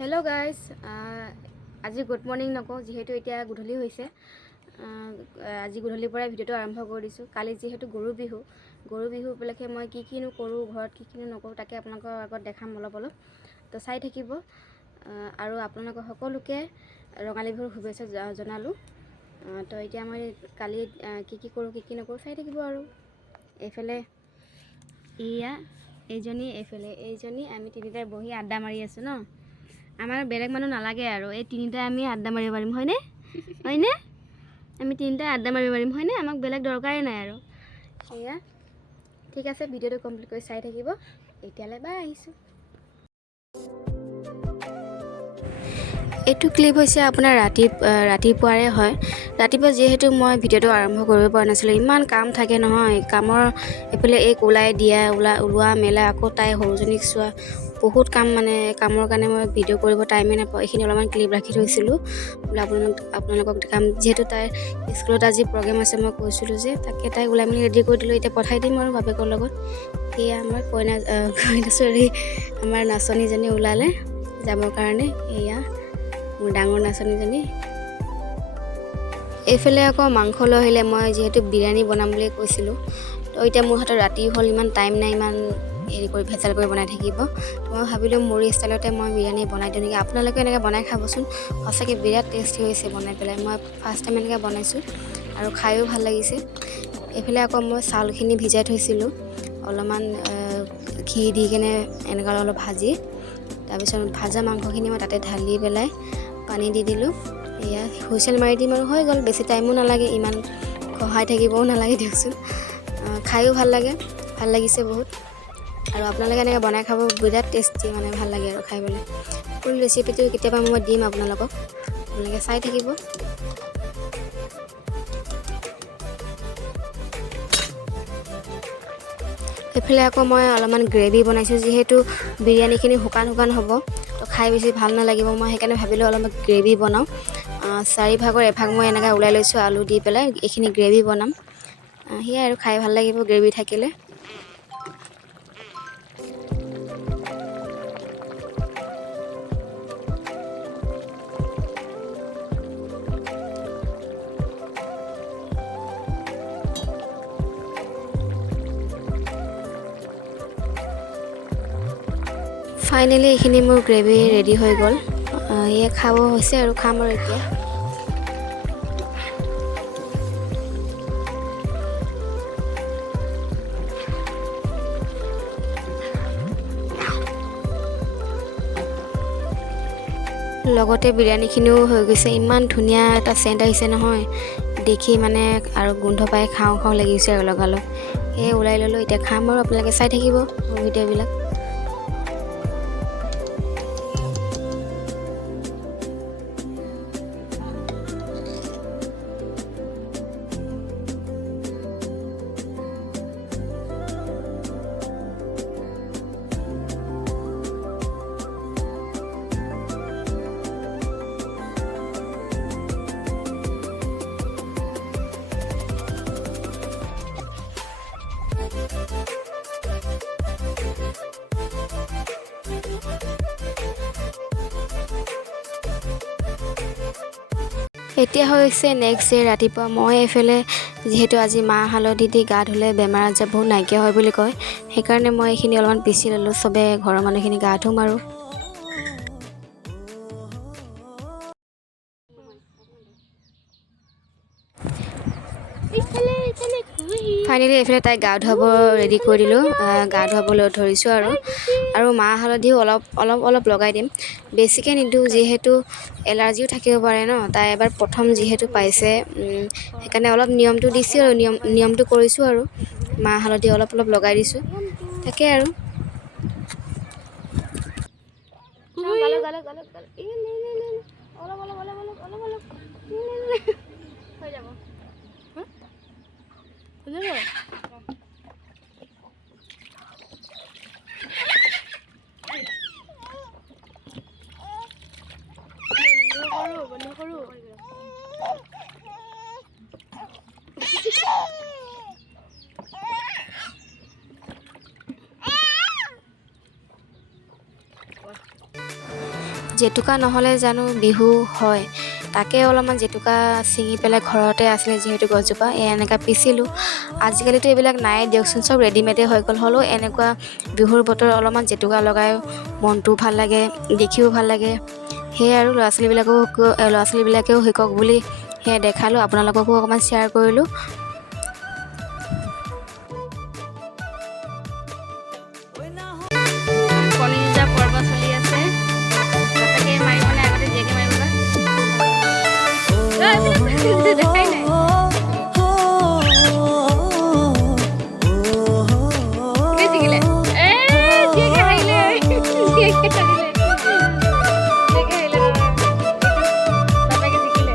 Hello' guys, আজি good morning নকওঁ যিহেতু এতিয়া গধূলি হৈছে। আজি গধূলিৰ পৰাই ভিডিঅ'টো আৰম্ভ কৰি দিছোঁ। কালি যিহেতু গৰু বিহু উপলক্ষে মই কিনো কৰোঁ, ঘৰত কিনো নকৰোঁ তাকে আপোনালোকৰ আগত দেখাম অলপ তো চাই থাকিব। আৰু আপোনালোকৰ সকলোকে ৰঙালী বিহুৰ শুভেচ্ছা জনালোঁ। তো এতিয়া মই কালি কি কৰোঁ কি নকৰোঁ চাই থাকিব। আৰু এইফালে এইজনী আমি তিনিটাই বহি আড্ডা মাৰি আছোঁ ন। আমাৰ বেলেগ মানুহ নালাগে আৰু এই তিনিটাই আমি আড্ডা মাৰিব পাৰিম, হয়নে? আমি তিনিটাই আড্ডা মাৰিব পাৰিম, হয়নে? আমাক বেলেগ দৰকাৰেই নাই আৰু। সেয়া ঠিক আছে, ভিডিঅ'টো কমপ্লিট কৰি চাই থাকিব। এতিয়ালৈ বাই, আহিছোঁ। এইটো ক্লিপ হৈছে আপোনাৰ ৰাতিপুৱাৰে হয়। ৰাতিপুৱা যিহেতু মই ভিডিঅ'টো আৰম্ভ কৰিব পৰা নাছিলোঁ, ইমান কাম থাকে নহয়। কামৰ এইফালে ওলাই দিয়া ওলোৱা মেলা, আকৌ তাই সৰুজনীক চোৱা, বহুত কাম। মানে কামৰ কাৰণে মই ভিডিঅ' কৰিব টাইমেই নাপাওঁ। এইখিনি অলপমান ক্লিপ ৰাখি থৈছিলোঁ বোলে আপোনালোকক দেখাম। যিহেতু তাইৰ স্কুলত আজি প্ৰগ্ৰেম আছে, মই কৈছিলোঁ যে তাকে তাইক ওলাই মেলি ৰেডি কৰি দিলোঁ। এতিয়া পঠাই দিম আৰু বাপেকৰ লগত। সেয়া আমাৰ আমাৰ নাচনীজনী ওলালে যাবৰ কাৰণে। এয়া মোৰ ডাঙৰ নাচনীজনী। এইফালে আকৌ মাংস লৈ আহিলে। মই যিহেতু বিৰিয়ানী বনাম বুলি কৈছিলোঁ, তো এতিয়া মোৰ হাতত ৰাতি হ'ল, ইমান টাইম নাই, ইমান ভেজাল কৰি বনাই থাকিব। তো মই ভাবিলোঁ মোৰ ষ্টাইলতে মই বিৰিয়ানী বনাই দিওঁ নেকি। আপোনালোকে এনেকৈ বনাই খাবচোন, সঁচাকৈ বিৰাট টেষ্টি হৈছে বনাই পেলাই। মই ফাৰ্ষ্ট টাইম এনেকৈ বনাইছোঁ আৰু খায়ো ভাল লাগিছে। এইফালে আকৌ মই চাউলখিনি ভিজাই থৈছিলোঁ অলপমান ঘি দি কেনে, এনেকুৱা অলপ ভাজি। তাৰপিছত ভাজা মাংসখিনি মই তাতে ঢালি পেলাই পানী দি দিলোঁ। এয়া হুইচেল মাৰি দিম আৰু হৈ গ'ল। বেছি টাইমো নালাগে, ইমান খহাই থাকিবও নালাগে দিয়কচোন। খায়ো ভাল লাগিছে বহুত। আৰু আপোনালোকে এনেকৈ বনাই খাব, বিৰাট টেষ্টি, মানে ভাল লাগে আৰু খাই পেলাই। ফুল ৰেচিপিটো কেতিয়াবা মই দিম আপোনালোকক, আপোনালোকে চাই থাকিব। এইফালে আকৌ মই অলপমান গ্ৰেভি বনাইছোঁ। যিহেতু বিৰিয়ানীখিনি শুকান হ'ব, তো খাই বেছি ভাল নালাগিব। মই সেইকাৰণে ভাবিলোঁ অলপমান গ্ৰেভি বনাওঁ। 4 ভাগৰ এভাগ মই এনেকৈ ওলাই লৈছোঁ আলু দি পেলাই। এইখিনি গ্ৰেভি বনাম। সেয়াই আৰু খাই ভাল লাগিব গ্ৰেভি থাকিলে। ফাইনেলি এইখিনি মোৰ গ্ৰেভি ৰেডি হৈ গ'ল। এয়া খাব হৈছে আৰু খাম আৰু এতিয়া। লগতে বিৰিয়ানীখিনিও হৈ গৈছে। ইমান ধুনীয়া এটা চেণ্ট আহিছে নহয়, দেখি মানে আৰু গোন্ধ পাই খাওঁ লাগিছে আৰু লগালগ। সেয়ে ওলাই ল'লোঁ, এতিয়া খাম আৰু আপোনালোকে চাই থাকিব মোৰ ভিডিঅ'বিলাক। এতিয়া হৈছে নেক্সট ডে ৰাতিপুৱা। মই এইফালে যিহেতু আজি মাহ হালধি দি গা ধুলে বেমাৰ আজাৰ বহুত নাইকিয়া হয় বুলি কয়, সেইকাৰণে মই এইখিনি অলপমান পিচি ল'লোঁ। চবে ঘৰৰ মানুহখিনি গা ধুম আৰু। ফাইনেলি এইফালে তাইক গা ধুৱাব ৰেডি কৰি দিলোঁ। গা ধুৱাবলৈ ধৰিছোঁ আৰু মাহ হালধিও অলপ লগাই দিম, বেছিকৈ নিদিওঁ। যিহেতু এলাৰ্জিও থাকিব পাৰে ন। তাই এবাৰ প্ৰথম যিহেতু পাইছে, সেইকাৰণে অলপ নিয়মটো দিছোঁ আৰু নিয়মটো কৰিছোঁ আৰু মাহ হালধি অলপ লগাই দিছোঁ। তাকে আৰু হৈ যাব। বন্ধ কৰোঁ। জেতুকা নহ'লে জানো বিহু হয়, তাকে অলপমান জেতুকা ছিঙি পেলাই ঘৰতে আছিলে যিহেতু গছজোপা এনেকৈ পিচিলোঁ। আজিকালিতো এইবিলাক নাই দিয়কচোন, চব ৰেডিমেডেই হৈ গ'ল। হ'লেও এনেকুৱা বিহুৰ বতৰ অলপমান জেতুকা লগাই মনটোও ভাল লাগে, দেখিও ভাল লাগে। সেয়ে আৰু ল'ৰা ছোৱালীবিলাকেও শিকক বুলি সেয়া দেখালোঁ, আপোনালোককো অকণমান শ্বেয়াৰ কৰিলোঁ। কণী যুঁজা পৰ্ব চলি আছে, বাপেকে মাৰিবনে আগতে জীয়েকে মাৰিব বা? দেখাই নাই। কোনে জিকিলে? জীয়েকে হাৰিলে, জীয়েকে হাৰিলে, বাপেকে জিকিলে।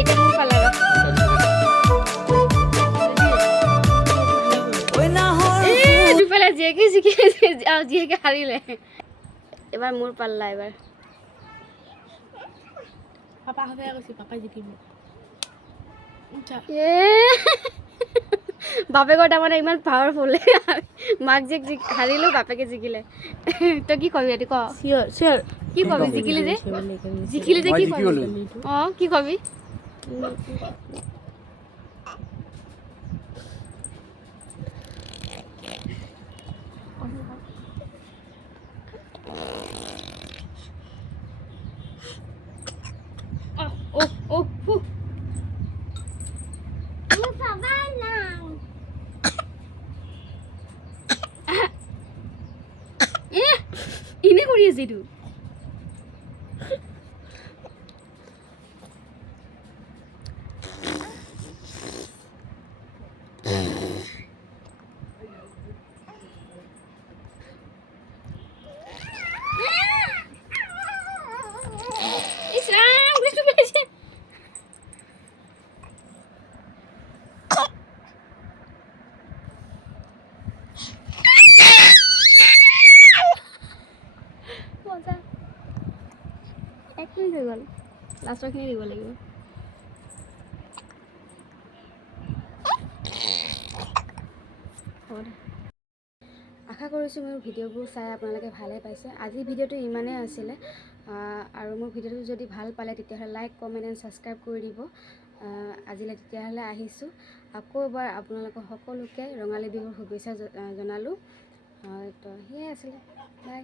এতিয়া মোৰ পালা ৰ। দুফালে জীয়েকে জিকিলে আৰু জীয়েকে হাৰিলে। এবাৰ মোৰ পাল্লা এবাৰ। পাপা সদায় কৈছে পাপাই জিকিব। বাপেকৰ তাৰমানে ইমান পাৱাৰফুল, মাক জীয়েক হাৰিলোঁ, বাপেকে জিকিলে। তই কি কবি এইটো ক? চিয়ৰ কি কবি জিকিলি যে কি কবি? অঁ কি কবি? এনে কৰি আছে এইটো। এক মিনিট হৈ গ'ল, লাষ্টৰখিনি দিব লাগিব। হ'ব দে। আশা কৰিছোঁ মোৰ ভিডিঅ'বোৰ চাই আপোনালোকে ভালেই পাইছে। আজিৰ ভিডিঅ'টো ইমানেই আছিলে, আৰু মোৰ ভিডিঅ'টো যদি ভাল পালে তেতিয়াহ'লে লাইক, কমেণ্ট এণ্ড ছাবস্ক্ৰাইব কৰি দিব। আজিলৈ তেতিয়াহ'লে আহিছোঁ। আকৌ এবাৰ আপোনালোকক সকলোকে ৰঙালী বিহুৰ শুভেচ্ছা জনালোঁ। তো সেয়াই আছিলে, বাই।